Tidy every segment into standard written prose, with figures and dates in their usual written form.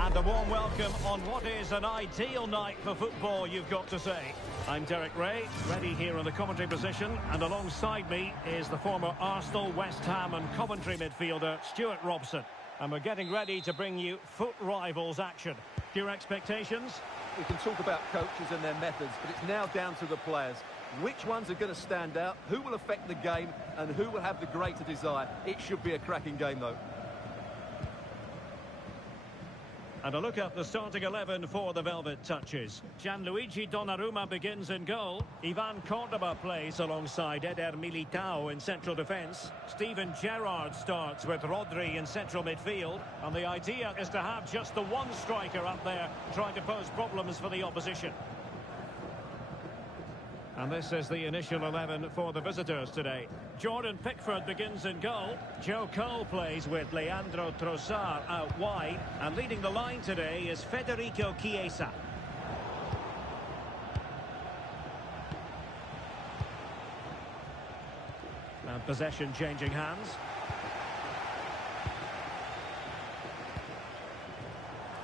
And a warm welcome on what is an ideal night for football, you've got to say. I'm Derek Ray, ready here in the commentary position, and alongside me is the former Arsenal, West Ham and Coventry midfielder, Stuart Robson. And we're getting ready to bring you foot rivals action. Your expectations? We can talk about coaches and their methods, but it's now down to the players. Which ones are going to stand out, who will affect the game, and who will have the greater desire? It should be a cracking game, though. And a look at the starting 11 for the Velvet Touches. Gianluigi Donnarumma begins in goal. Ivan Cordoba plays alongside Eder Militao in central defence. Steven Gerrard starts with Rodri in central midfield. And the idea is to have just the one striker up there trying to pose problems for the opposition. And this is the initial 11 for the visitors today. Jordan Pickford begins in goal. Joe Cole plays with Leandro Trossard out wide. And leading the line today is Federico Chiesa. And possession changing hands.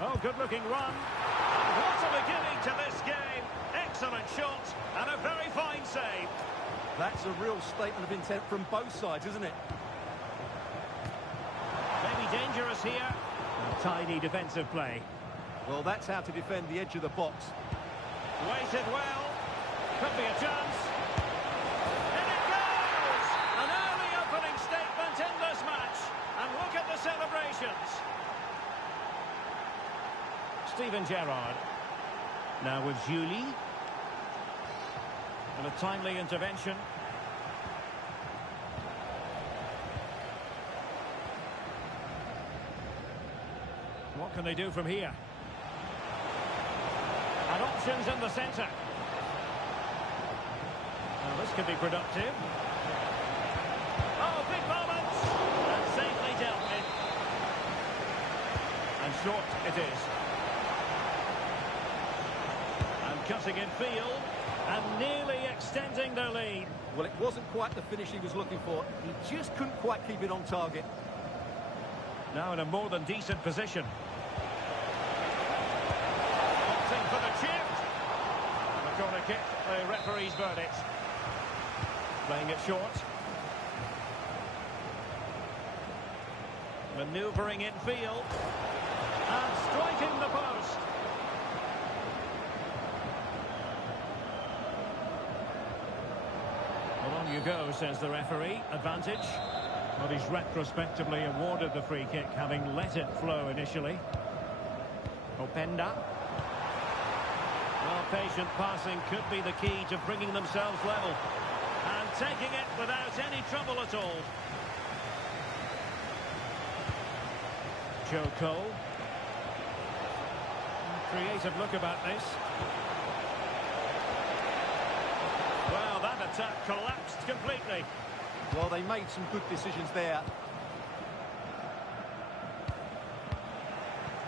Oh, good-looking run. And what a beginning to this game. Excellent shot and a very fine save. That's a real statement of intent from both sides, isn't it? Maybe dangerous here. Tidy defensive play. Well, that's how to defend the edge of the box. Waited well. Could be a chance. And it goes! An early opening statement in this match. And look at the celebrations. Steven Gerrard. Now with Julie. And a timely intervention. What can they do from here? And options in the centre. Now this could be productive. Oh, big moment! And safely dealt with. And short it is. And cutting in field. And nearly extending their lead. Well, it wasn't quite the finish he was looking for. He just couldn't quite keep it on target. Now in a more than decent position. Opting for the chip. And a corner kick, the referee's verdict. Playing it short. Manoeuvring in field. And striking the post. Well, on you go, says the referee. Advantage. Well, he's retrospectively awarded the free kick, having let it flow initially. Openda. Well, patient passing could be the key to bringing themselves level. And taking it without any trouble at all. Joe Cole. Creative look about this. Well, that attack collapsed completely. Well, they made some good decisions there.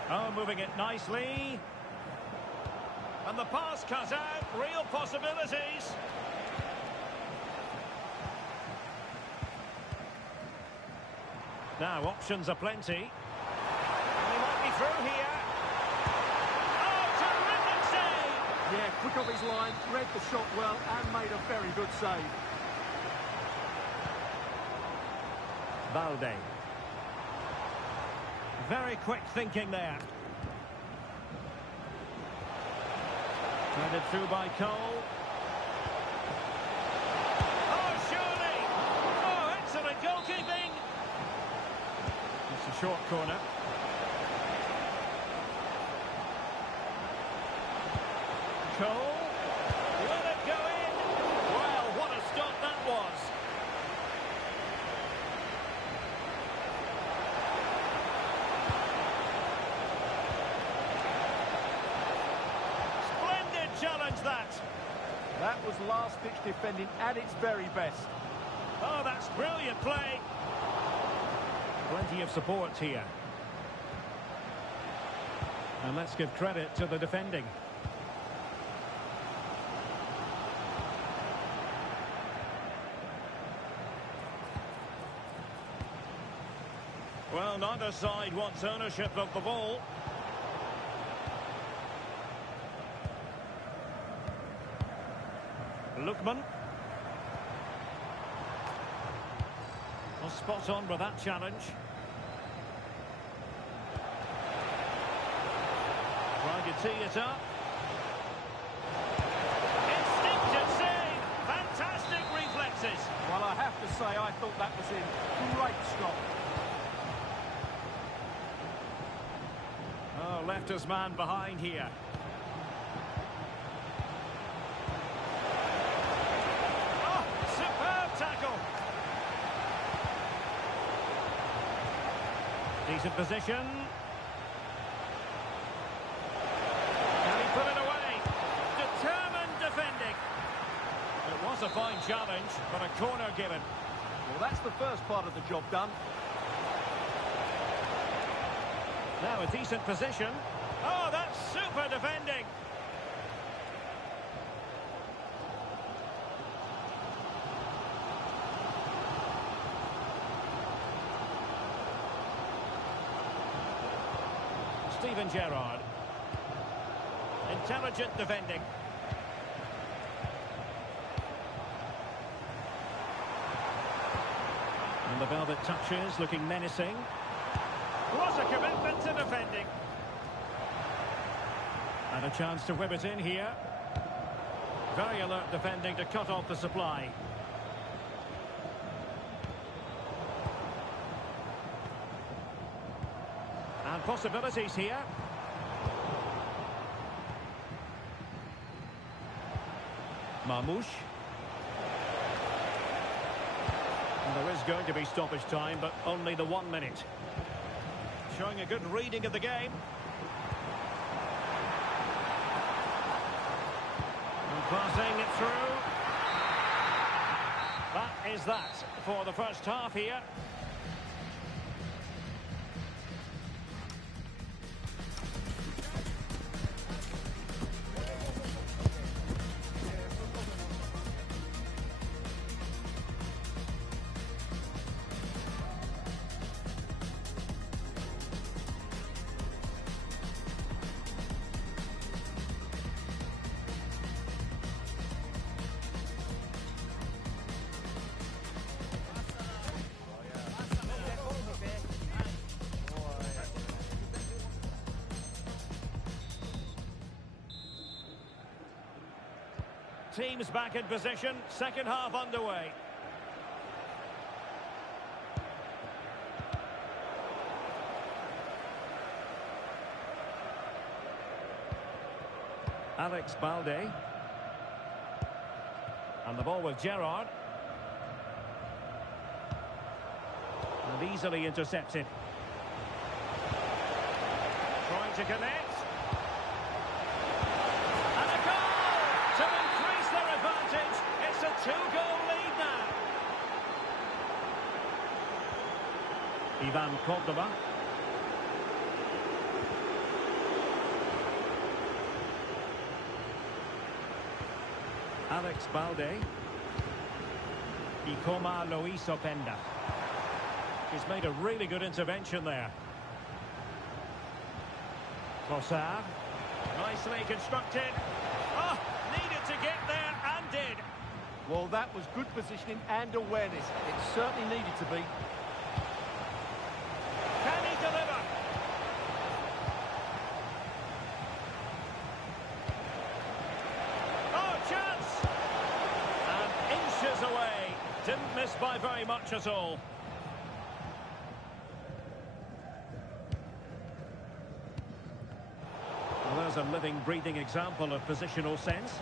Oh, moving it nicely. And the pass cut out. Real possibilities. Now, options are plenty. They might be through here. Oh, terrific save! Yeah, quick off his line, read the shot well and made a very good save. Valde. Very quick thinking there. Threaded through by Cole. Oh, surely! Oh, excellent goalkeeping! It's a short corner. Cole. Will it go in? Well, what a stop that was. Splendid challenge that. That was last-ditch defending at its very best. Oh, that's brilliant play. Plenty of support here. And let's give credit to the defending. Well, neither side wants ownership of the ball. Lookman. Well, spot on with that challenge. Trying to tee it up. Instinctive save. Fantastic reflexes. Well, I have to say, I thought that was in. Great stop. Oh, left his man behind here. Oh, superb tackle. Decent position. Can he put it away? Determined defending. It was a fine challenge, but a corner given. Well, that's the first part of the job done. Now a decent position. Oh, that's super defending. Steven Gerrard. Intelligent defending. And the velvet touches, looking menacing. What a commitment to defending. And a chance to whip it in here. Very alert defending to cut off the supply. And possibilities here. Marmouche. And there is going to be stoppage time, but only the 1 minute. Showing a good reading of the game. And passing it through. That is that for the first half here. Teams back in position, second half underway. Alex Balde. And the ball with Gerrard. And easily intercepted. Trying to connect. It's a two-goal lead now. Ivan Cordoba. Alex Balde. Ikoma Luis Openda. He's made a really good intervention there. Trossard. Nicely constructed. Oh, needed to get there and did. Well, that was good positioning and awareness. It certainly needed to be. Can he deliver? Oh, chance! And inches away. Didn't miss by very much at all. Well, there's a living, breathing example of positional sense.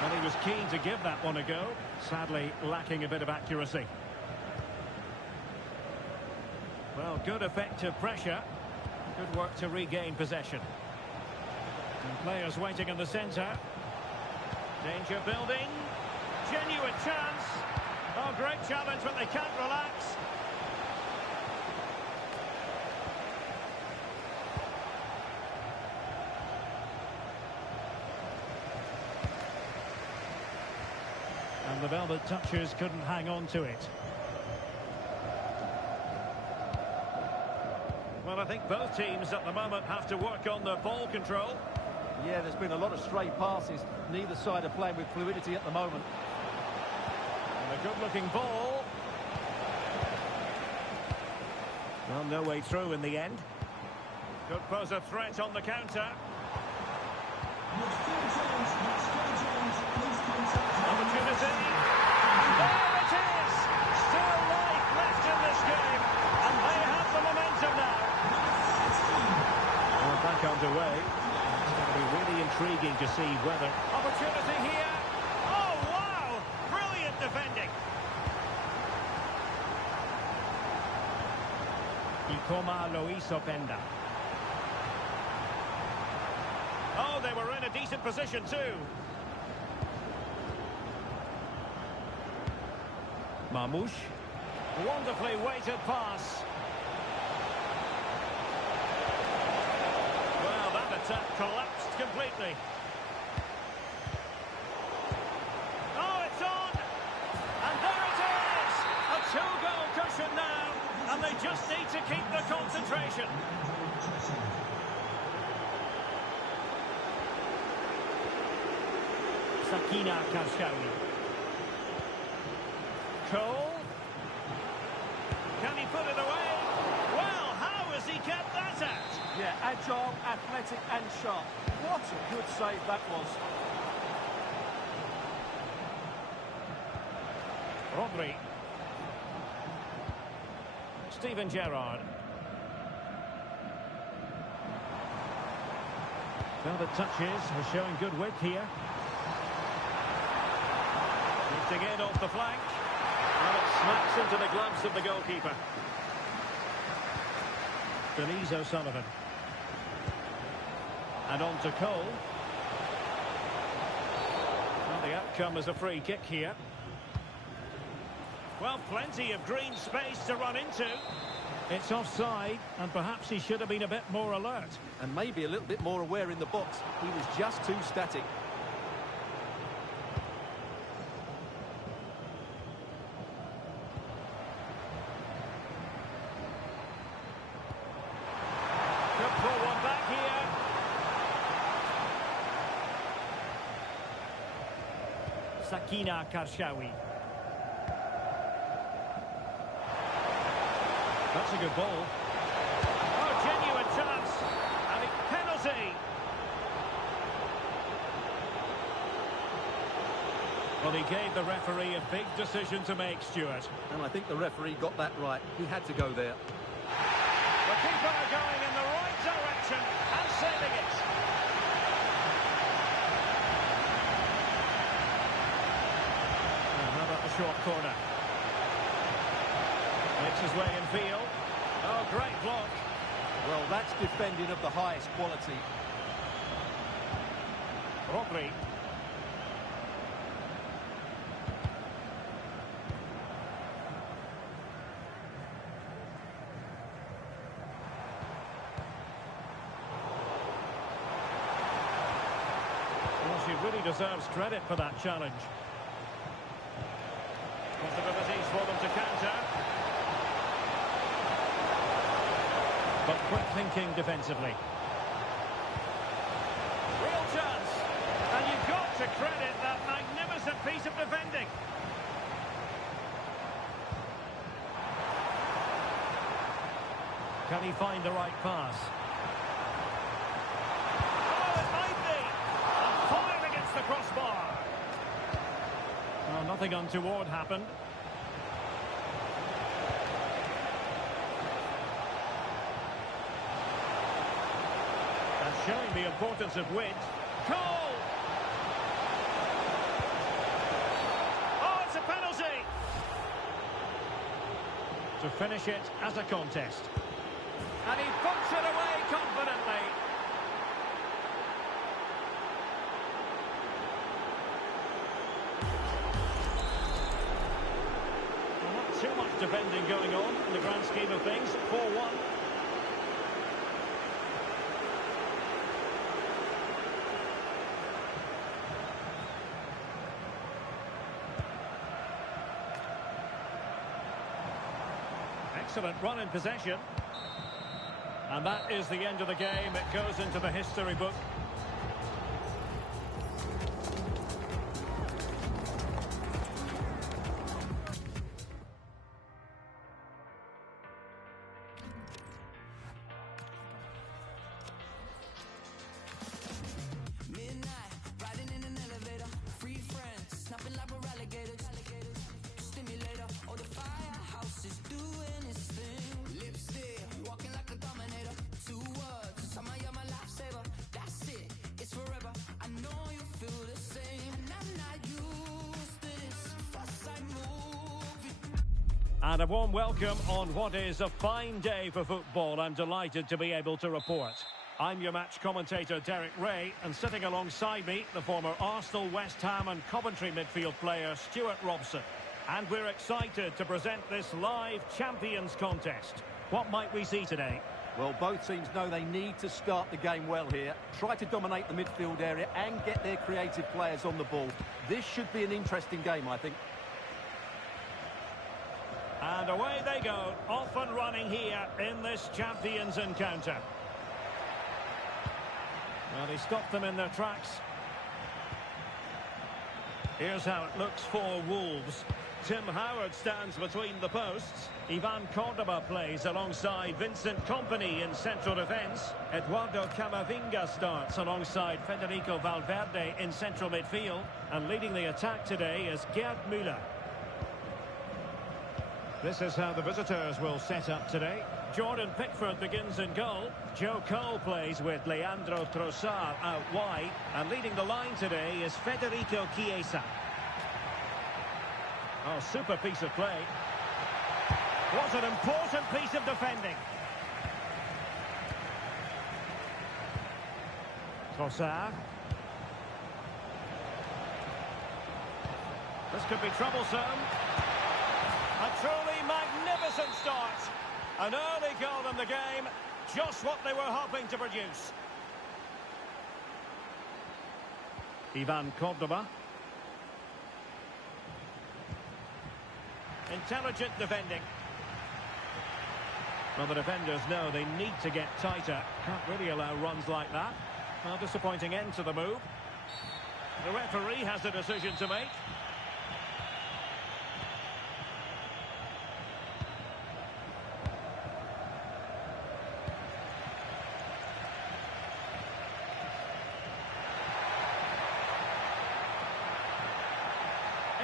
And he was keen to give that one a go, sadly lacking a bit of accuracy. Well, good effective pressure. Good work to regain possession. And players waiting in the centre. Danger building. Genuine chance. Oh, great challenge, but they can't relax. And the velvet touchers couldn't hang on to it. Well, I think both teams at the moment have to work on their ball control. Yeah, there's been a lot of stray passes. Neither side are playing with fluidity at the moment. And a good-looking ball. Well, no way through in the end. Could pose a threat on the counter. Opportunity. There it is! Still life left in this game. And they have the momentum now. Well, back underway. It's going to be really intriguing to see whether... Opportunity here. Oh, wow! Brilliant defending. Ikoma Luis Openda. Oh, they were in a decent position too. Marmouche. Wonderfully weighted pass. Well, that attack collapsed completely. Oh, it's on! And there it is! A two-goal cushion now, and they just need to keep the concentration. Sakina Karshawi. Cole. Can he put it away? Well, how has he kept that out? Yeah, agile, athletic and sharp. What a good save that was. Rodri. Steven Gerrard. Well, the touches are showing good width here. Lifting in off the flank. And it smacks into the gloves of the goalkeeper. Denise O'Sullivan. And on to Cole. Well, the outcome is a free kick here. Well, plenty of green space to run into. It's offside, and perhaps he should have been a bit more alert. And maybe a little bit more aware in the box. He was just too static. Could pull one back here. Sakina Karshawi. That's a good ball. Oh, genuine chance. And it's penalty. Well, he gave the referee a big decision to make, Stuart. And I think the referee got that right. He had to go there. The keeper going in the right direction and saving it. And how about the short corner? Makes his way in field. Oh, great block. Well, that's defending of the highest quality. Rodri. Well, she really deserves credit for that challenge. Possibilities for them to counter. But quick thinking defensively. Real chance. And you've got to credit that magnificent piece of defending. Can he find the right pass? Oh, it might be. And fire against the crossbar. Well, nothing untoward happened. Showing the importance of width. Cole! Oh, it's a penalty! To finish it as a contest. And he puts it away confidently. Well, not too much defending going on in the grand scheme of things. 4-1. Excellent run in possession. And that is the end of the game. It goes into the history book. And a warm welcome on what is a fine day for football. I'm delighted to be able to report. I'm your match commentator, Derek Ray, and sitting alongside me, the former Arsenal, West Ham and Coventry midfield player, Stuart Robson. And we're excited to present this live Champions contest. What might we see today? Well, both teams know they need to start the game well here. Try to dominate the midfield area and get their creative players on the ball. This should be an interesting game, I think. And away they go, off and running here in this Champions encounter. Well, he stopped them in their tracks. Here's how it looks for Wolves. Tim Howard stands between the posts. Ivan Cordoba plays alongside Vincent Kompany in central defence. Eduardo Camavinga starts alongside Federico Valverde in central midfield. And leading the attack today is Gerd Müller. This is how the visitors will set up today. Jordan Pickford begins in goal. Joe Cole plays with Leandro Trossard out wide. And leading the line today is Federico Chiesa. Oh, super piece of play. What an important piece of defending. Trossard. This could be troublesome. A truly magnificent start. An early goal in the game. Just what they were hoping to produce. Ivan Cordoba. Intelligent defending. Well, the defenders know they need to get tighter. Can't really allow runs like that. Well, disappointing end to the move. The referee has a decision to make.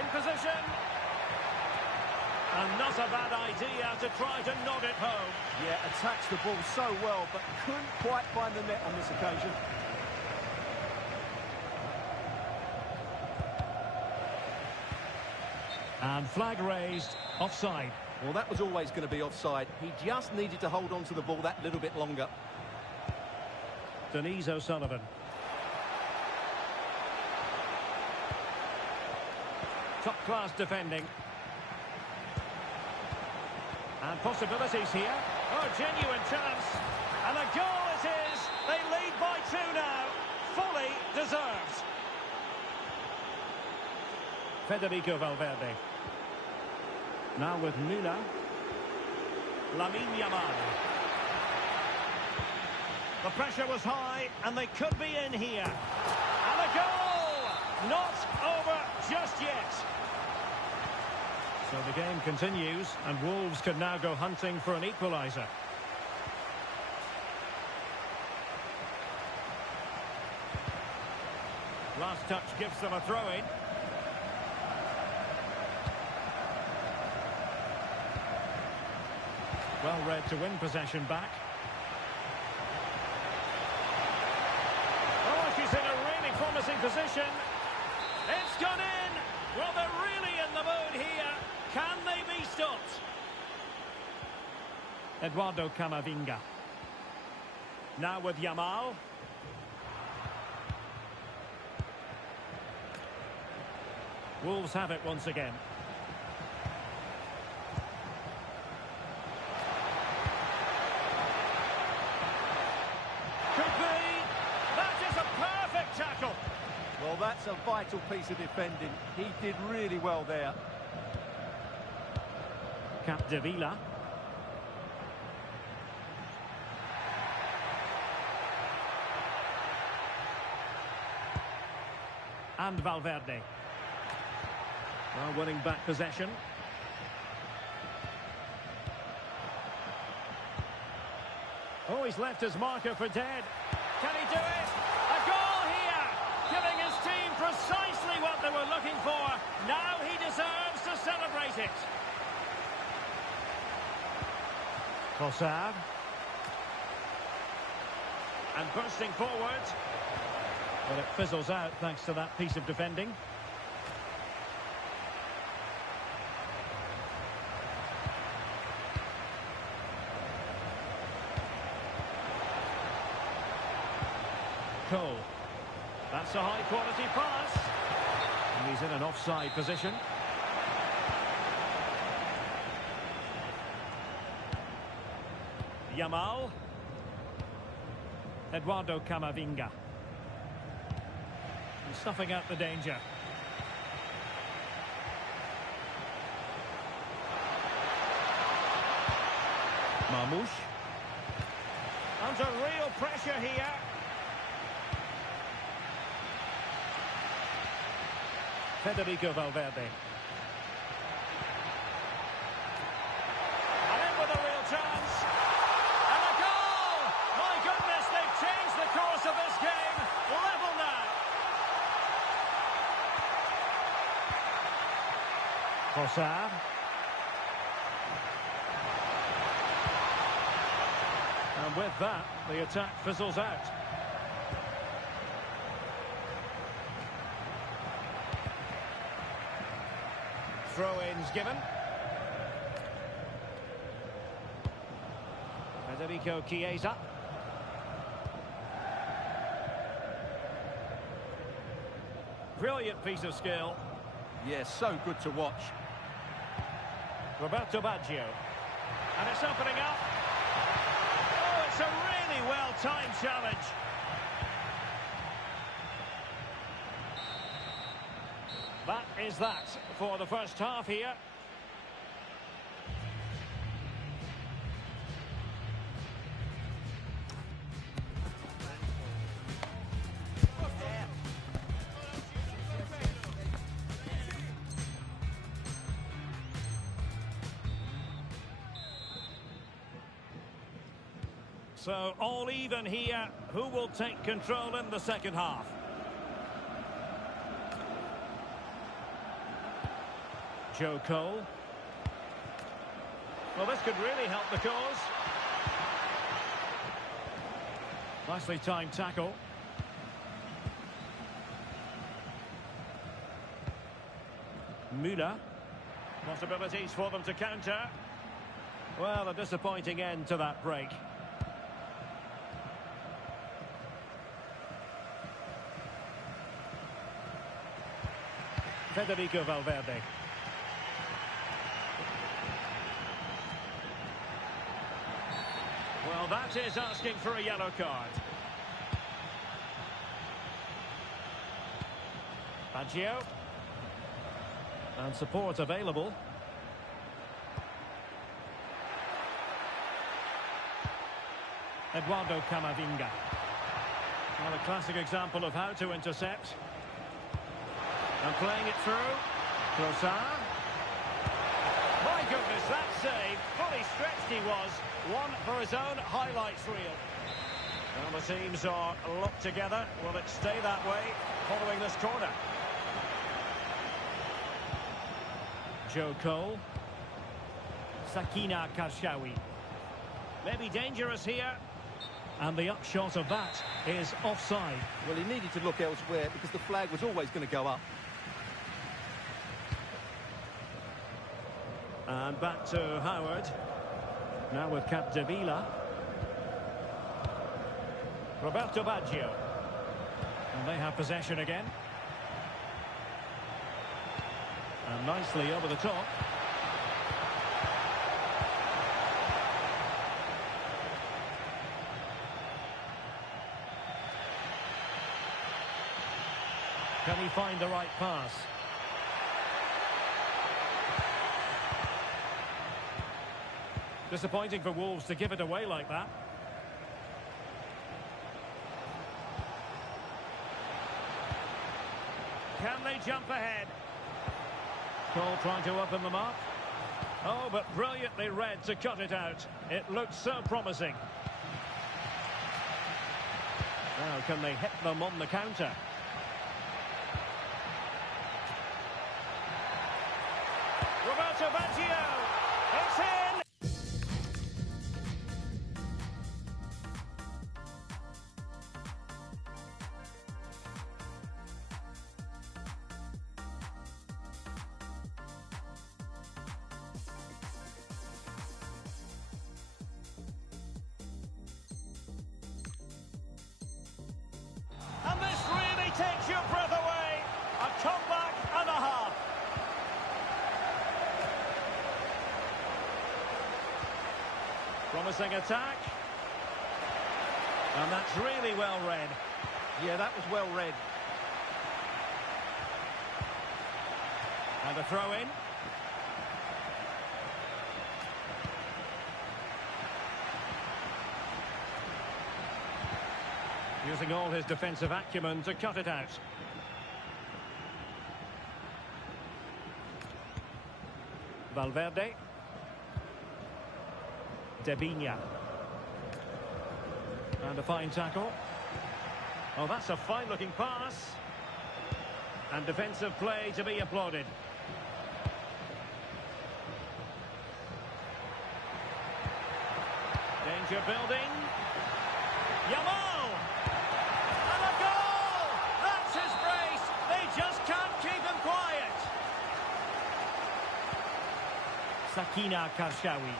In position. And not a bad idea to try to nod it home. Yeah, attacks the ball so well, but couldn't quite find the net on this occasion. And flag raised, offside. Well, that was always going to be offside. He just needed to hold on to the ball that little bit longer. Denise O'Sullivan. Top-class defending. And possibilities here. Oh, genuine chance. And a goal it is. They lead by 2 now. Fully deserved. Federico Valverde. Now with Müller. Lamine Yamal. The pressure was high, and they could be in here. And a goal! Not over just yet. So the game continues, and Wolves can now go hunting for an equaliser. Last touch gives them a throw-in. Well read to win possession back. Oh, she's in a really promising position. It's gone in! Well, they're really in the mood here. Can they be stopped? Eduardo Camavinga. Now with Yamal. Wolves have it once again. Could be. That is a perfect tackle. Well, that's a vital piece of defending. He did really well there. Capdevila. And Valverde. Well, winning back possession. Oh, he's left his marker for dead. Can he do it? A goal here! Giving his team precisely what they were looking for. Now he deserves to celebrate it. Trossard. And bursting forward. But it fizzles out thanks to that piece of defending. Cole. That's a high-quality pass. And he's in an offside position. Yamal. Eduardo Camavinga. And snuffing out the danger. Marmoush. Under real pressure here. Federico Valverde. And in with a real chance. And a goal! My goodness, they've changed the course of this game. Level now. Trossard. And with that, the attack fizzles out. Throw-ins given. Federico Chiesa. Brilliant piece of skill. Yeah, so good to watch. Roberto Baggio. And it's opening up. Oh, it's a really well-timed challenge. That is that for the first half here. So all even here. Who will take control in the second half? Joe Cole. Well, this could really help the cause. Nicely timed tackle. Müller. Possibilities for them to counter. Well, a disappointing end to that break. Federico Valverde. Well, that is asking for a yellow card. Baggio. And support available. Eduardo Camavinga. Well, a classic example of how to intercept. And playing it through. Trossard. My goodness, that save. Fully stretched he was. One for his own highlights reel. Well, the teams are locked together. Will it stay that way following this corner? Joe Cole. Sakina Karshawi. Maybe dangerous here. And the upshot of that is offside. Well, he needed to look elsewhere because the flag was always going to go up. And back to Howard. Now with Capdevila. Roberto Baggio. And they have possession again. And nicely over the top. Can he find the right pass? Disappointing for Wolves to give it away like that. Can they jump ahead? Cole trying to open them up. Oh, but brilliantly read to cut it out. It looked so promising. Now, can they hit them on the counter? Roberto Baggio! It's in! Promising attack. And that's really well read. Yeah, that was well read. And a throw in. Using all his defensive acumen to cut it out. Valverde. Debinha. And a fine tackle. Oh, that's a fine-looking pass. And defensive play to be applauded. Danger building. Yamal! And a goal! That's his brace! They just can't keep him quiet. Sakina Karshawi.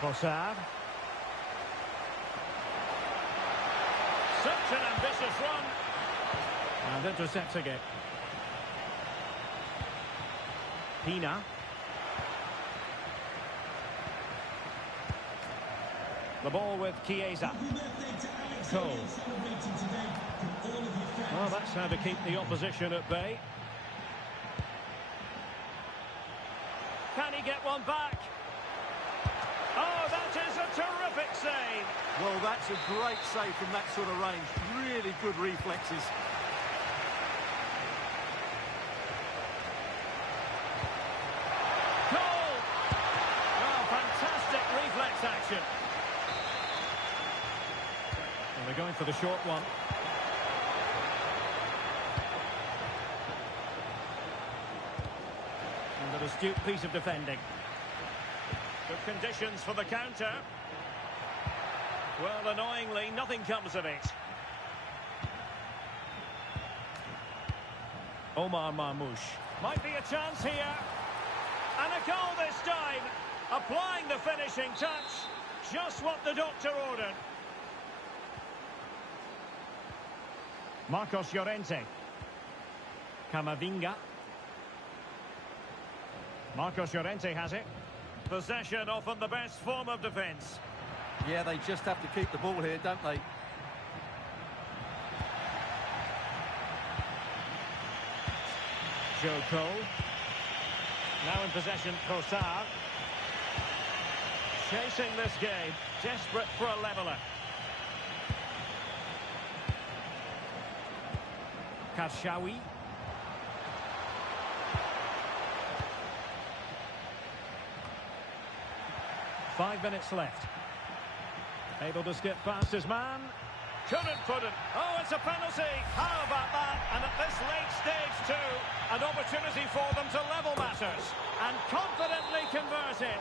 Trossard. Such an ambitious run. And intercepting it. Pina. The ball with Chiesa. Cole. Well, that's how to keep the opposition at bay. Can he get one back? Oh, that is a terrific save. Well, that's a great save from that sort of range. Really good reflexes. Goal! Well, fantastic reflex action. And they're going for the short one. And an astute piece of defending. Good conditions for the counter. Well, annoyingly, nothing comes of it. Omar Marmoush. Might be a chance here. And a goal this time. Applying the finishing touch. Just what the doctor ordered. Marcos Llorente. Camavinga. Marcos Llorente has it. Possession often the best form of defence. Yeah, they just have to keep the ball here, don't they? Joe Cole. Now in possession, Trossard. Chasing this game. Desperate for a leveller. Karshawi. Five minutes left. Able to skip past his man. Couldn't put it. Oh, it's a penalty. How about that? And at this late stage too, an opportunity for them to level matters. And confidently converted.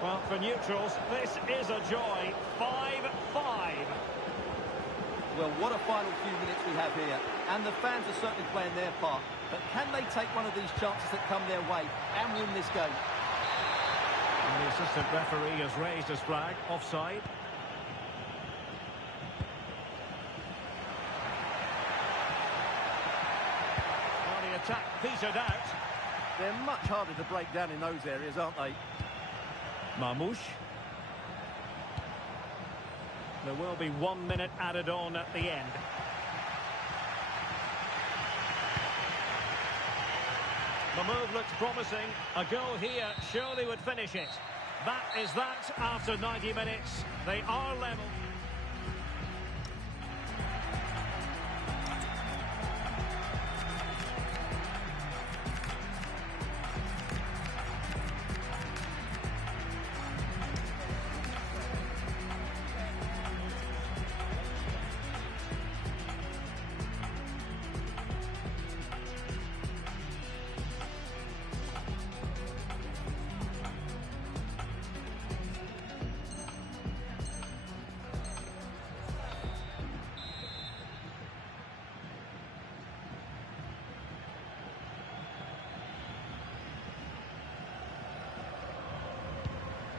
Well, for neutrals, this is a joy. 5-5. Well, what a final few minutes we have here. And the fans are certainly playing their part. But can they take one of these chances that come their way and win this game? And the assistant referee has raised his flag. Offside. Well, the attack petered out. They're much harder to break down in those areas, aren't they? Marmoush. There will be 1 minute added on at the end. The move looks promising. A goal here surely would finish it. That is that after 90 minutes. They are level.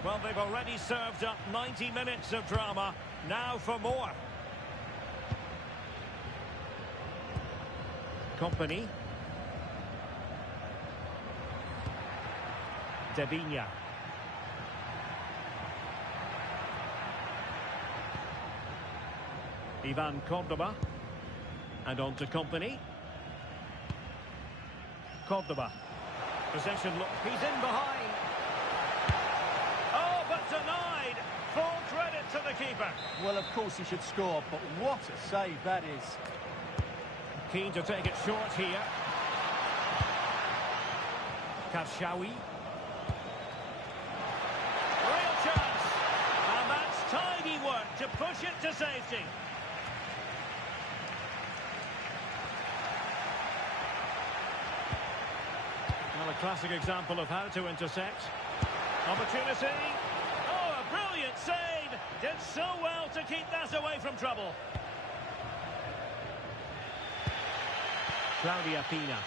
Well, they've already served up 90 minutes of drama. Now for more. Company. Debinha. Ivan Cordoba. And on to Company. Cordoba. Possession look. He's in behind. Oh, but denied. Full credit to the keeper. Well, of course he should score, but what a save that is. Keen to take it short here. Karshawi. Real chance. And that's tidy work to push it to safety. Well, a classic example of how to intercept. Opportunity. Oh, a brilliant save. Did so well to keep that away from trouble. Claudia Pina.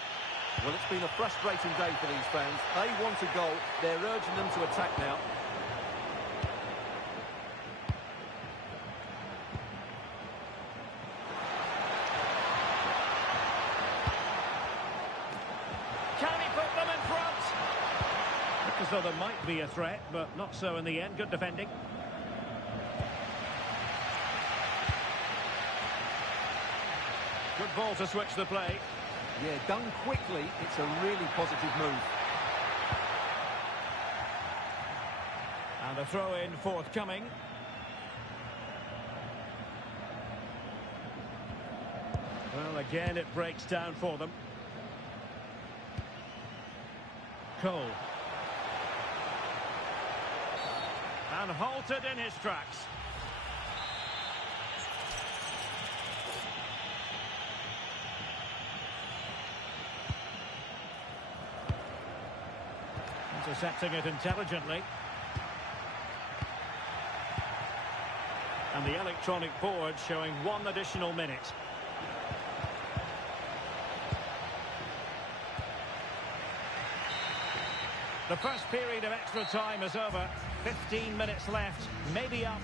Well, it's been a frustrating day for these fans. They want a goal. They're urging them to attack now. Can he put them in front? Look as though there might be a threat, but not so in the end. Good defending. Good ball to switch the play. Yeah, done quickly. It's a really positive move. And a throw-in forthcoming. Well, again, it breaks down for them. Cole. And halted in his tracks. Intercepting it intelligently. And the electronic board showing 1 additional minute. The first period of extra time is over. 15 minutes left, maybe up.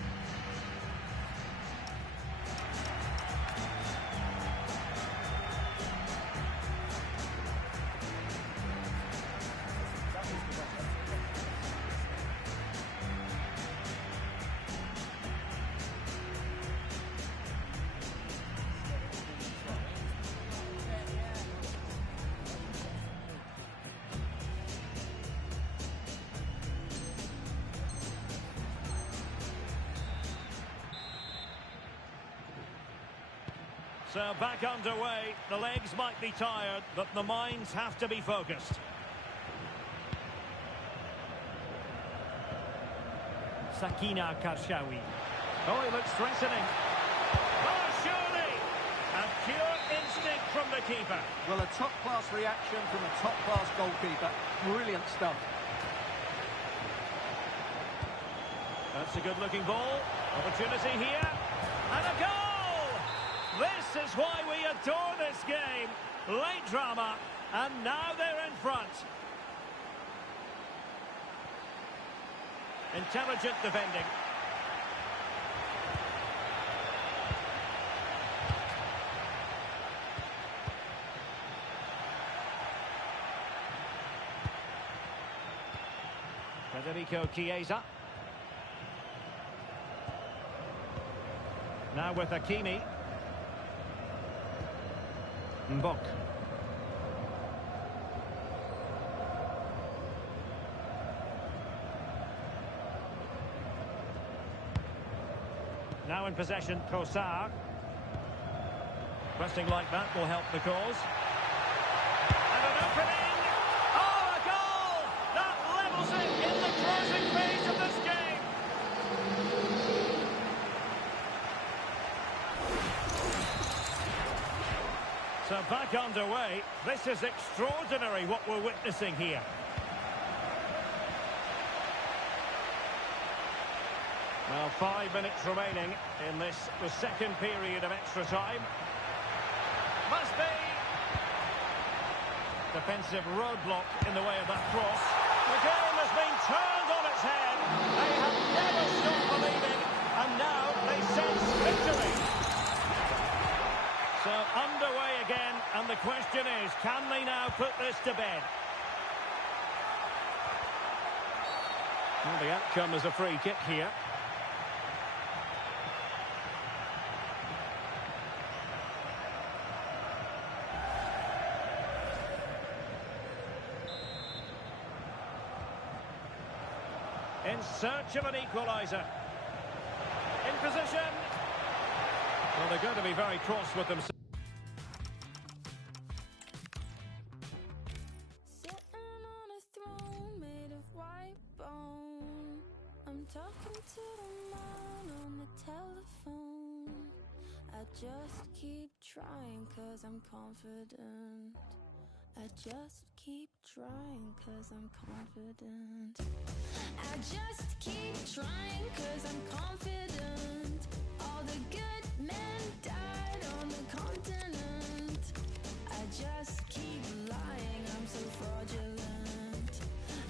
So back underway. The legs might be tired, but the minds have to be focused. Sakina Karshawi. Oh, he looks threatening. Oh, surely! A pure instinct from the keeper. Well, a top-class reaction from a top-class goalkeeper. Brilliant stuff. That's a good-looking ball. Opportunity here. And a goal! This is why we adore this game. Late drama, and now they're in front. Intelligent defending. Federico Chiesa. Now with Hakimi. Mbok. Now in possession, Trossard. Pressing like that will help the cause. And an opening! Oh, a goal! That levels it in the closing phase of this game! So back underway. This is extraordinary what we're witnessing here. Well, 5 minutes remaining in this, the second period of extra time. Must be. Defensive roadblock in the way of that cross. The game has been turned on its head. They have never stopped believing, and now they sense victory. So underway again, and the question is, can they now put this to bed? Well, the outcome is a free kick here. In search of an equaliser. In position. Well, they're going to be very cross with themselves. Sitting on a throne made of white bone. I'm talking to the man on the telephone. I just keep trying 'cause I'm confident. I just keep trying 'cause I'm confident. I just keep trying 'cause I'm confident. All the good men died on the continent. I just keep lying, I'm so fraudulent.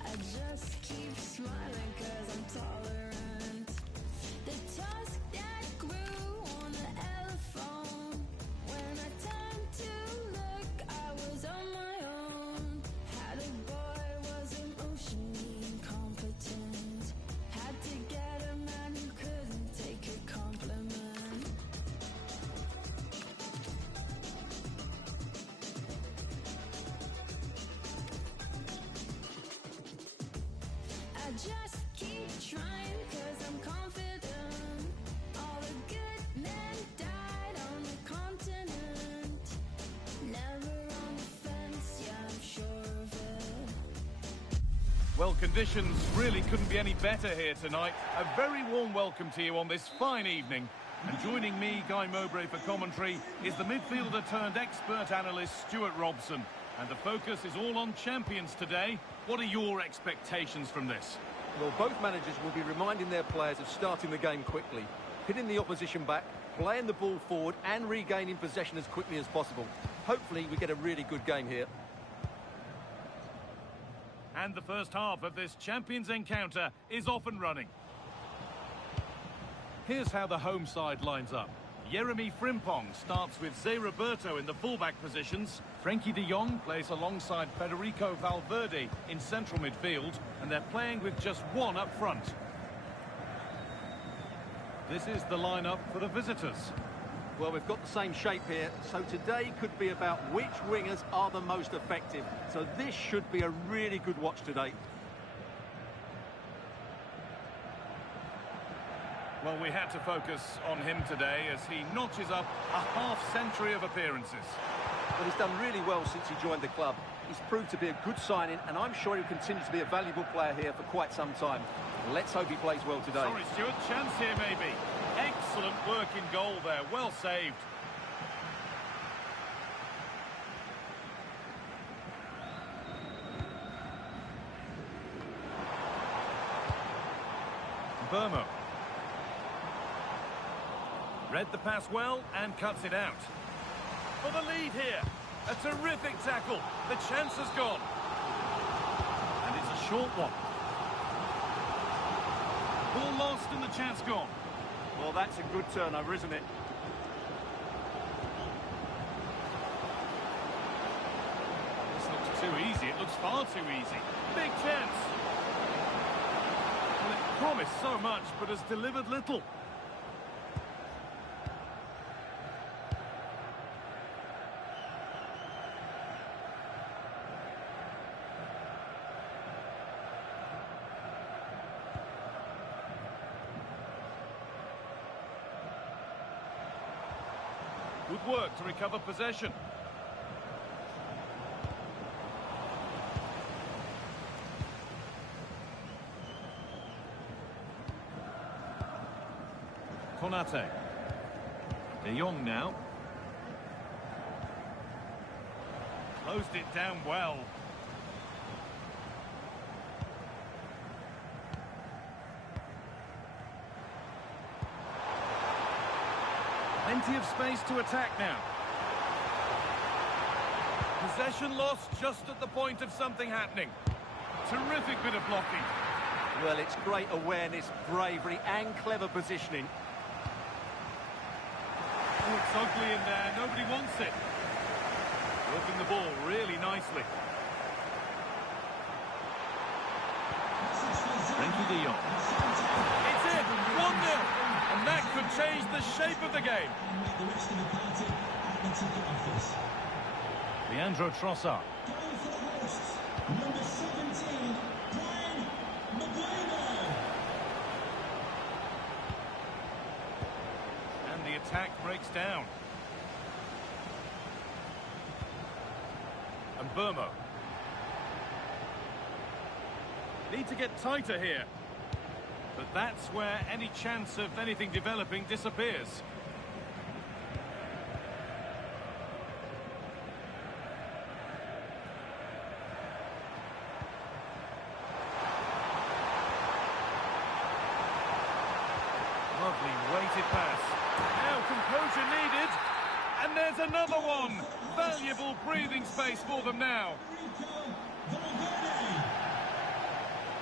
I just keep smiling 'cause I'm tolerant. The tusk that grew on the elephant. When I turned to look, I was on my own. Had a boy, was emotionally incompetent. Had to get a man who couldn't take a compliment. I just keep trying 'cause I'm confident. All the good men died on the continent. Never on the fence, yeah, I'm sure of it. Well, conditions really couldn't be any better here tonight. A very warm welcome to you on this fine evening. And joining me, Guy Mowbray, for commentary is the midfielder turned expert analyst Stuart Robson. And the focus is all on champions today. What are your expectations from this? Well, both managers will be reminding their players of starting the game quickly, hitting the opposition back, playing the ball forward and regaining possession as quickly as possible. Hopefully we get a really good game here. And the first half of this champions encounter is off and running. Here's how the home side lines up. Jeremy Frimpong starts with Zé Roberto in the fullback positions. Frenkie de Jong plays alongside Federico Valverde in central midfield, and they're playing with just one up front. This is the lineup for the visitors. Well, we've got the same shape here, so today could be about which wingers are the most effective. So this should be a really good watch today. Well, we had to focus on him today as he notches up a half-century of appearances. Well, he's done really well since he joined the club. He's proved to be a good signing, and I'm sure he'll continue to be a valuable player here for quite some time. Let's hope he plays well today. Sorry, Stuart, chance here maybe. Excellent work in goal there, well saved. Burmo. Read the pass well and cuts it out. For the lead here. A terrific tackle. The chance has gone. And it's a short one. Ball lost and the chance gone. Well, that's a good turnover, isn't it? This looks too easy. It looks far too easy. Big chance. Well, it promised so much, but has delivered little. Good work to recover possession. Konate. De Jong now. Closed it down well. Plenty of space to attack now. Possession lost just at the point of something happening. Terrific bit of blocking. Well, it's great awareness, bravery and clever positioning. Oh, it's ugly in there. Nobody wants it. Working the ball really nicely. Frenkie de Jong. It's in. 1-0. And that could change the shape of the game. Leandro Trossard. breaks down. And Burmo. Need to get tighter here. But that's where any chance of anything developing disappears. Lovely weighted pass. Now composure needed. And there's another one. Valuable breathing space for them now.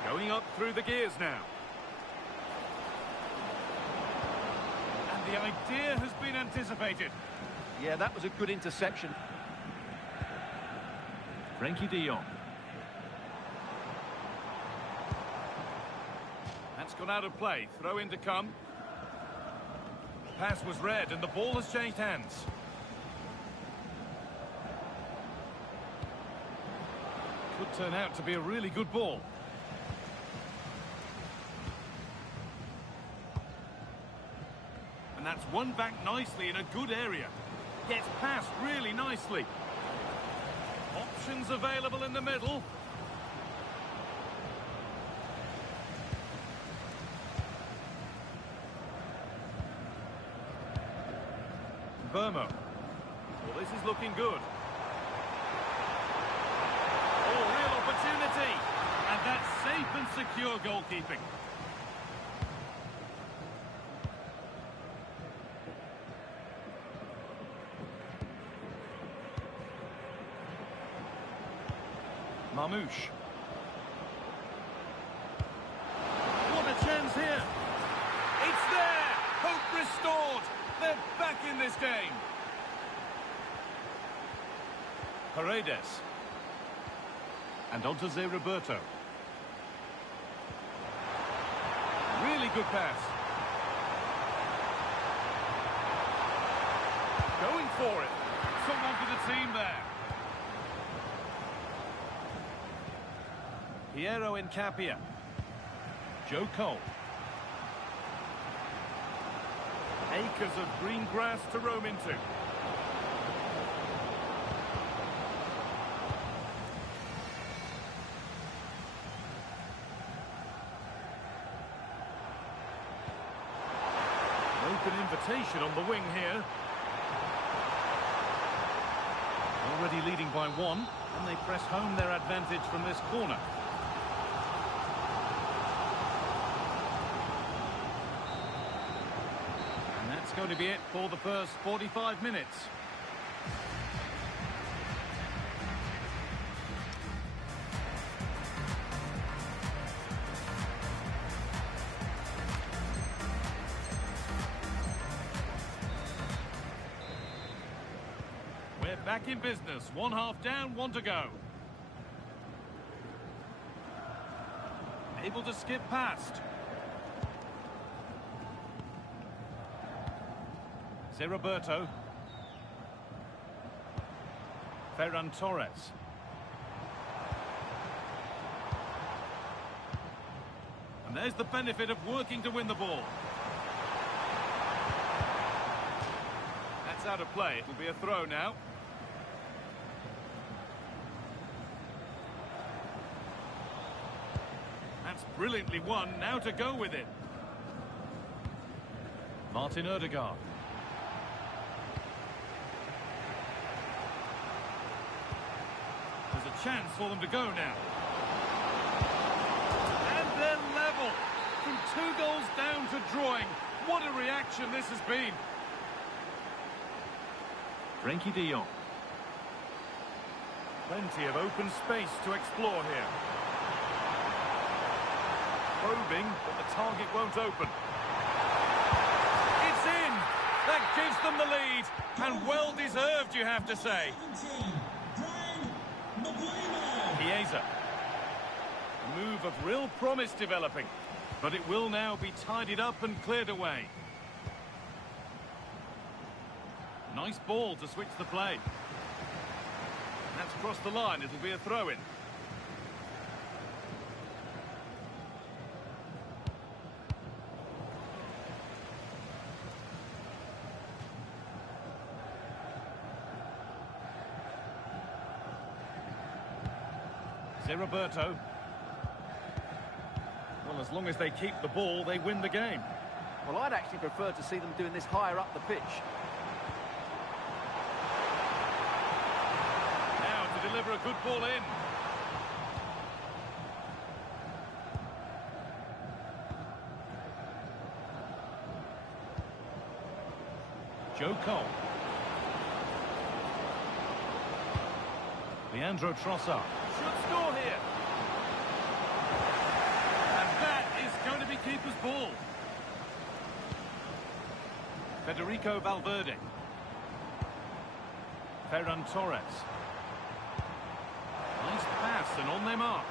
Going up through the gears now. And the idea has been anticipated. Yeah, that was a good interception. Frenkie de Jong. That's gone out of play. Throw in to come. Pass was read and the ball has changed hands. Could turn out to be a really good ball. And that's won back nicely in a good area. Gets past really nicely. Options available in the middle. Burmo. Well, this is looking good. Oh, real opportunity. And that's safe and secure goalkeeping. Mamouche. What a chance here. It's there. Hope restored. They're back in this game. Paredes. And on to Zé Roberto. Really good pass. Going for it. Someone for the team there. Piero Incapia. Joe Cole. Acres of green grass to roam into. Open invitation on the wing here. Already leading by one, and they press home their advantage from this corner. Going to be it for the first 45 minutes. We're back in business. One half down, one to go. Able to skip past. Zé Roberto. Ferran Torres. And there's the benefit of working to win the ball. That's out of play. It'll be a throw now. That's brilliantly won. Now to go with it. Martin Odegaard. There's a chance for them to go now. And they're level. From 2 goals down to drawing. What a reaction this has been. Frenkie de Jong. Plenty of open space to explore here. Probing, but the target won't open. It's in. That gives them the lead. And well deserved, you have to say. Chiesa. A move of real promise developing, but it will now be tidied up and cleared away. Nice ball to switch the play. That's crossed the line. It'll be a throw-in. Jose Roberto. Well, as long as they keep the ball, they win the game. Well, I'd actually prefer to see them doing this higher up the pitch. Now to deliver a good ball in. Joe Cole. Leandro Trossard. Should score here. And that is going to be keeper's ball. Federico Valverde. Ferran Torres. Nice pass and on their march.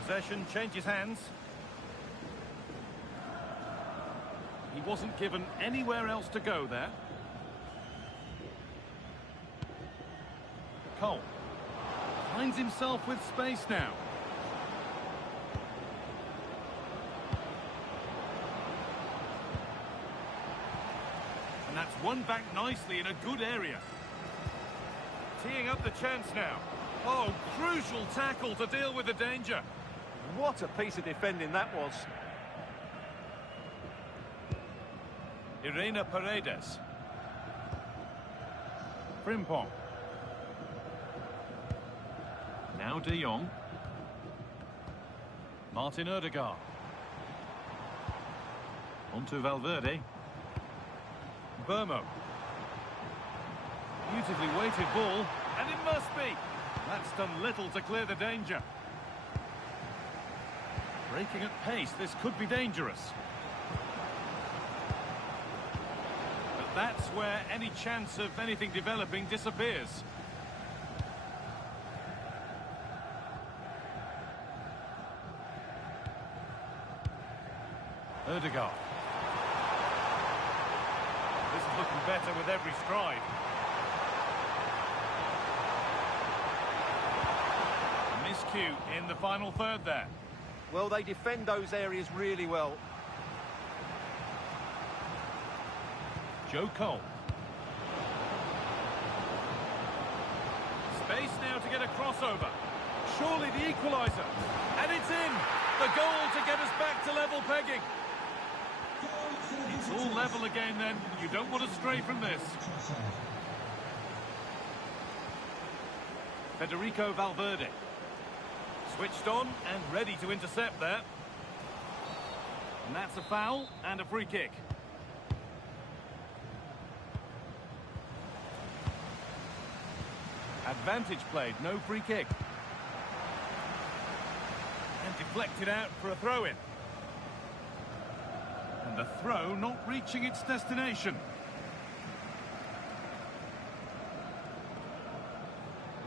Possession changes hands. He wasn't given anywhere else to go there. Cole finds himself with space now. And that's won back nicely in a good area. Teeing up the chance now. Oh, crucial tackle to deal with the danger. What a piece of defending that was. Irene Paredes. Frimpong. Now De Jong. Martin Odegaard. Onto Valverde. Burmo. Beautifully weighted ball, and it must be. That's done little to clear the danger. Breaking at pace, this could be dangerous. But that's where any chance of anything developing disappears. Odegaard. This is looking better with every stride. Miscue in the final third there. Well, they defend those areas really well. Joe Cole. Space now to get a crossover. Surely the equaliser. And it's in. The goal to get us back to level pegging. It's all level again then. You don't want to stray from this. Federico Valverde. Switched on and ready to intercept there. And that's a foul and a free kick. Advantage played, no free kick. And deflected out for a throw-in. And the throw not reaching its destination.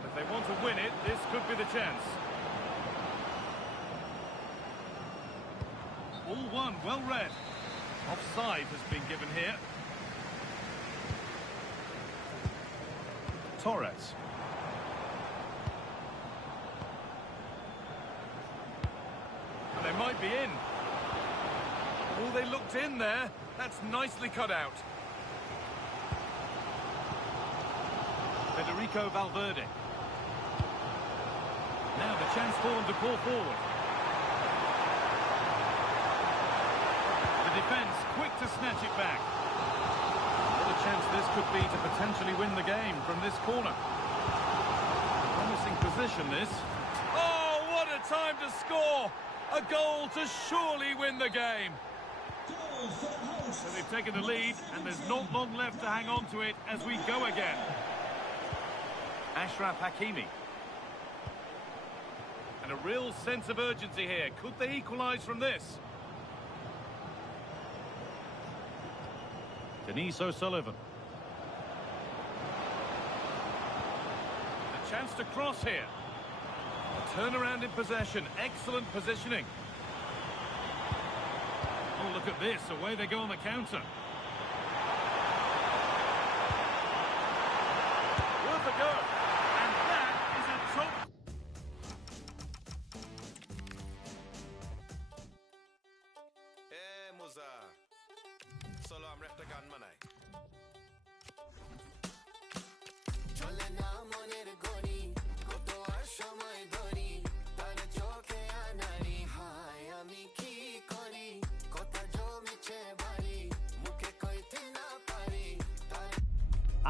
If they want to win it, this could be the chance. All one, well read. Offside has been given here. Torres. And they might be in. Oh, they looked in there. That's nicely cut out. Federico Valverde. Now the chance for them to pull forward. The defence quick to snatch it back. What a chance this could be to potentially win the game from this corner. Promising position this. Oh, what a time to score! A goal to surely win the game. So they've taken the lead and there's not long left to hang on to it as we go again. Achraf Hakimi. And a real sense of urgency here. Could they equalise from this? Denise O'Sullivan. A chance to cross here. A turnaround in possession. Excellent positioning. Oh, look at this. Away they go on the counter.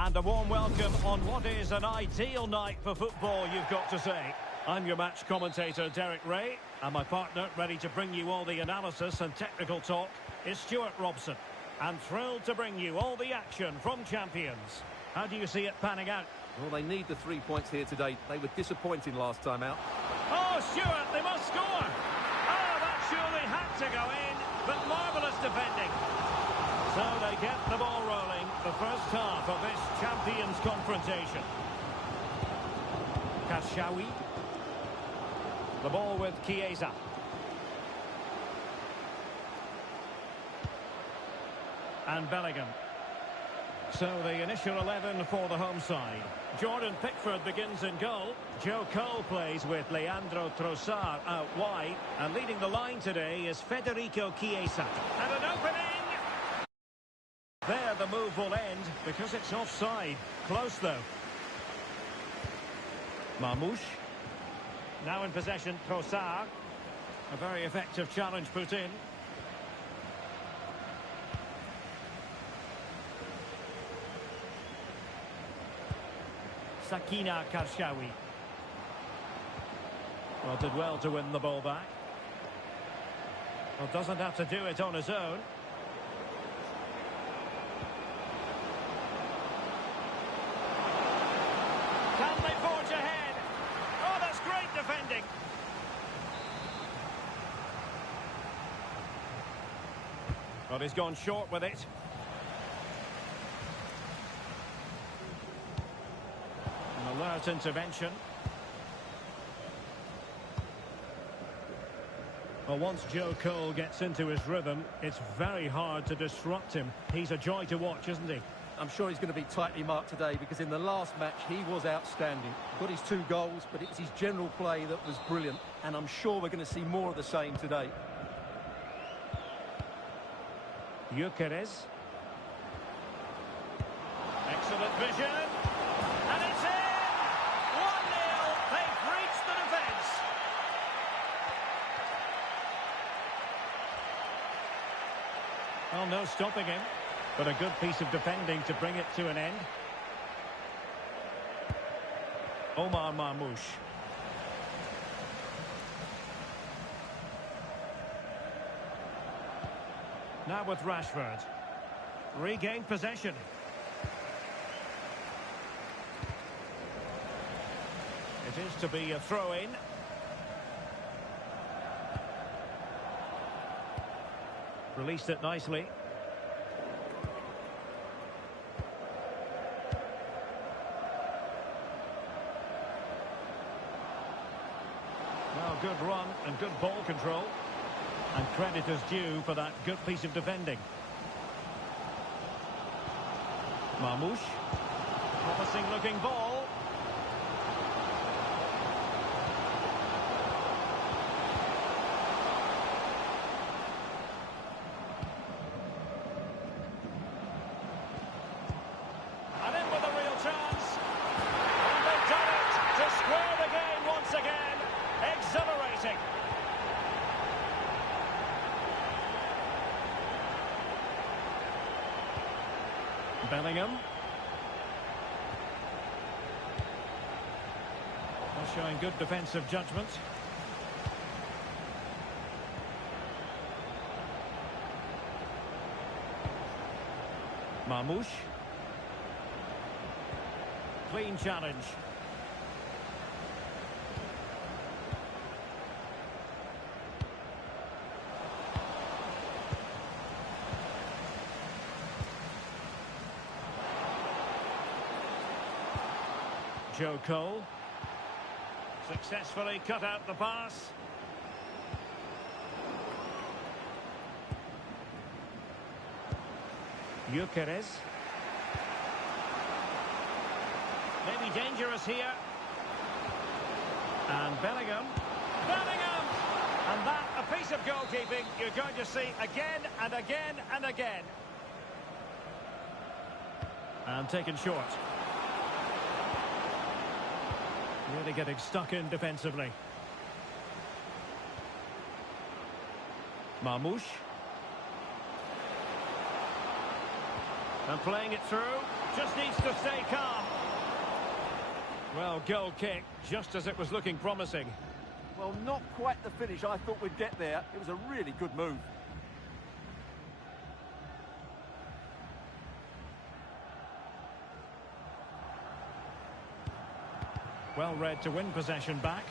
And a warm welcome on what is an ideal night for football, you've got to say. I'm your match commentator, Derek Ray, and my partner, ready to bring you all the analysis and technical talk, is Stuart Robson. And thrilled to bring you all the action from champions. How do you see it panning out? Well, they need the 3 points here today. They were disappointing last time out. Oh, Stuart, they must score! Oh, that surely had to go in, but marvellous defending. So they get the ball rolling, the first half of this champions confrontation. Kashawi. The ball with Chiesa. And Bellingham. So the initial 11 for the home side. Jordan Pickford begins in goal. Joe Cole plays with Leandro Trossard out wide. And leading the line today is Federico Chiesa. And an opening! There the move will end because it's offside. Close though. Marmoush. Now in possession, Trossard. A very effective challenge put in. Sakina Karshawi. Well, did well to win the ball back. Well, doesn't have to do it on his own. Can they forge ahead? Oh, that's great defending. Well, he's gone short with it. An alert intervention. Well, once Joe Cole gets into his rhythm, it's very hard to disrupt him. He's a joy to watch, isn't he? I'm sure he's going to be tightly marked today because in the last match he was outstanding. Got his 2 goals, but it was his general play that was brilliant. And I'm sure we're going to see more of the same today. Gyökeres. Excellent vision. And it's in! 1-0. They've reached the defence. Well, no stopping him. But a good piece of defending to bring it to an end. Omar Marmoush. Now with Rashford. Regained possession. It is to be a throw-in. Released it nicely. Well, good run and good ball control. And credit is due for that good piece of defending. Marmoush. Promising looking ball. And in with a real chance. And they've done it to square the game once again. Exhilarating. Bellingham. Well, showing good defensive judgment. Marmoush. Clean challenge. Joe Cole successfully cut out the pass. Gyökeres. Maybe dangerous here. And Bellingham. Bellingham! And that, a piece of goalkeeping you're going to see again and again and again. And taken short. Really getting stuck in defensively. Marmoush. And playing it through, just needs to stay calm. Well, goal kick, just as it was looking promising. Well, not quite the finish I thought we'd get there. It was a really good move. Well read to win possession back.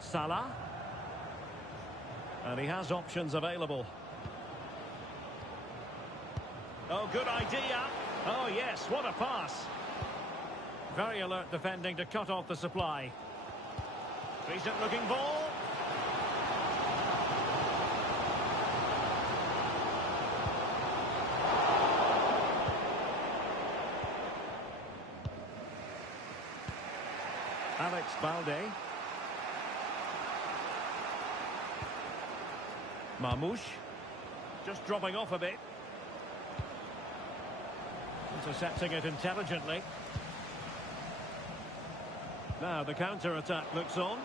Salah. And he has options available. Oh, good idea. Oh, yes, what a pass. Very alert defending to cut off the supply. Decent looking ball. Alex Balde. Marmoush. Just dropping off a bit. Intercepting it intelligently. Now the counter-attack looks on.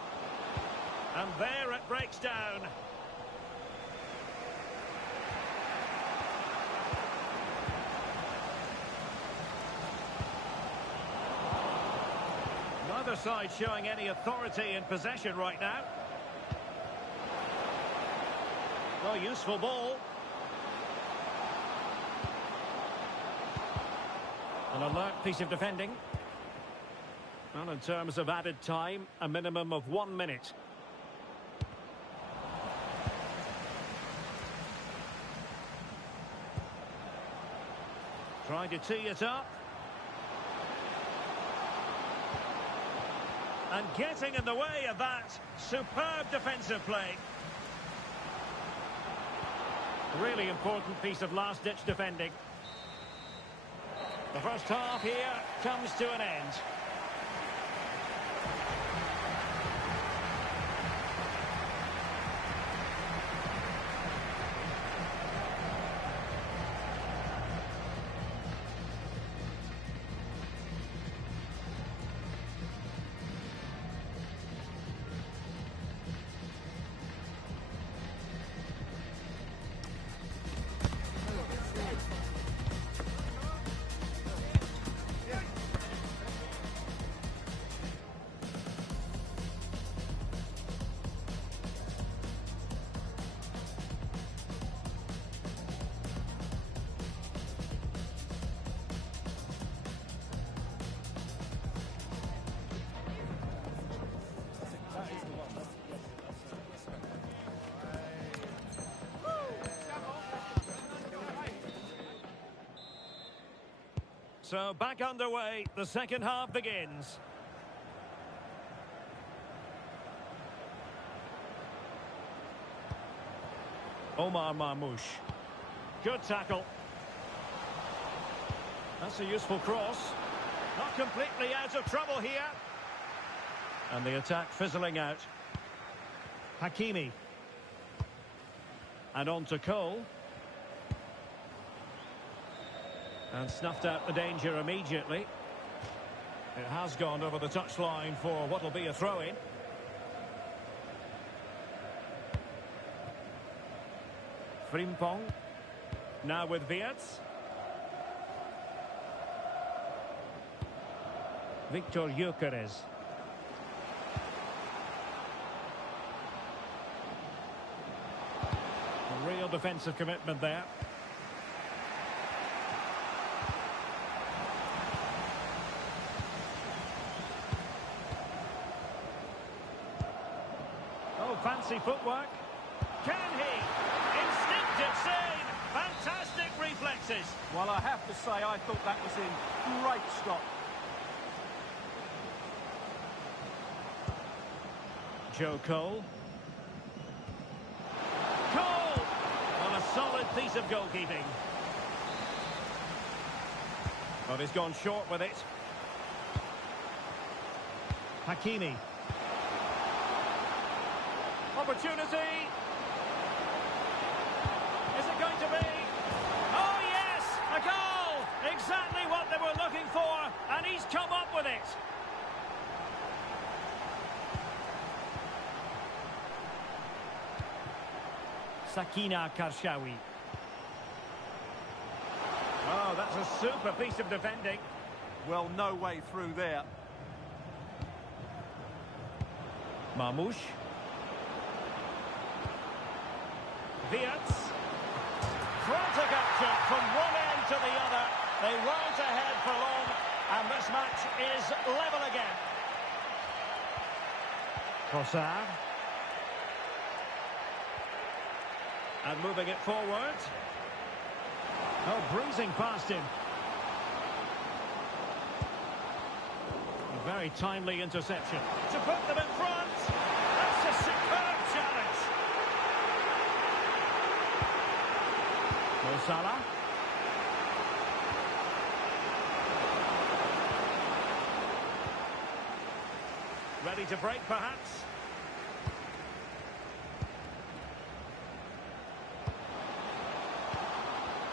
And there it breaks down. Neither side showing any authority in possession right now. Well, useful ball. An alert piece of defending. Well, in terms of added time, a minimum of 1 minute. Trying to tee it up. And getting in the way of that. Superb defensive play. Really important piece of last-ditch defending. The first half here comes to an end. So back underway, the second half begins. Omar Marmoush. Good tackle. That's a useful cross. Not completely out of trouble here. And the attack fizzling out. Hakimi. And on to Cole. And snuffed out the danger immediately. It has gone over the touchline for what will be a throw-in. Frimpong. Now with Wirtz. Victor Gyökeres. A real defensive commitment there. Fancy footwork. Can he? Instinctive save. Fantastic reflexes. Well, I have to say, I thought that was in. Great stop. Joe Cole. Cole! On a solid piece of goalkeeping. But he's gone short with it. Hakimi. Opportunity. Is it going to be? Oh, yes! A goal! Exactly what they were looking for, and he's come up with it. Sakina Karshawi. Oh, that's a super piece of defending. Well, no way through there. Marmoush. Viets. Frantic action from one end to the other. They weren't ahead for long, and this match is level again. Trossard. And moving it forward. Oh, breezing past him. A very timely interception. To put them in front. That's a superb challenge. Mo Salah. Ready to break, perhaps.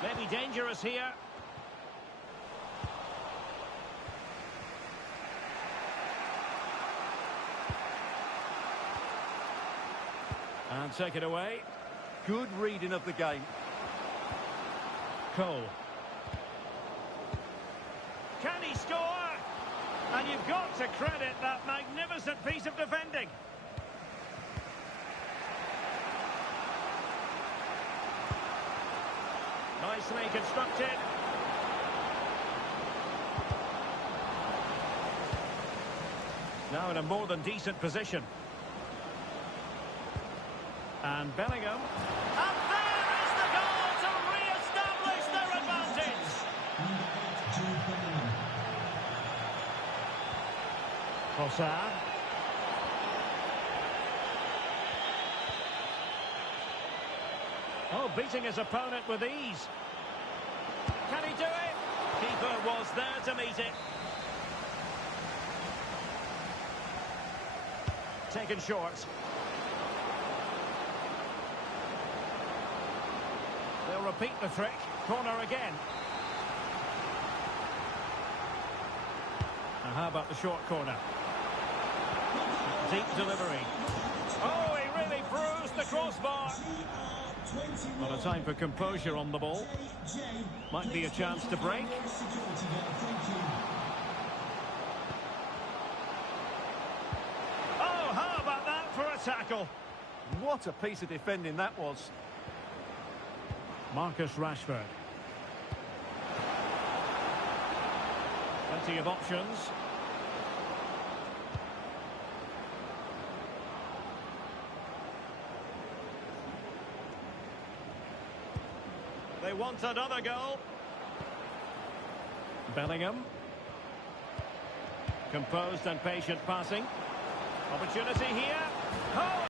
Maybe dangerous here. And take it away. Good reading of the game. Cole. Can he score? And you've got to credit that magnificent piece of defending. Nicely constructed. Now in a more than decent position. And Bellingham. And there is the goal to re-establish their advantage. Trossard. Oh, beating his opponent with ease. Can he do it? Keeper was there to meet it. Taken short. They'll repeat the trick. Corner again. Now how about the short corner? Deep delivery. Oh, he really bruised the crossbar. Not a time for composure on the ball. Might be a chance to break. Oh, how about that for a tackle? What a piece of defending that was. Marcus Rashford. Plenty of options. They want another goal. Bellingham. Composed and patient passing. Opportunity here. Oh!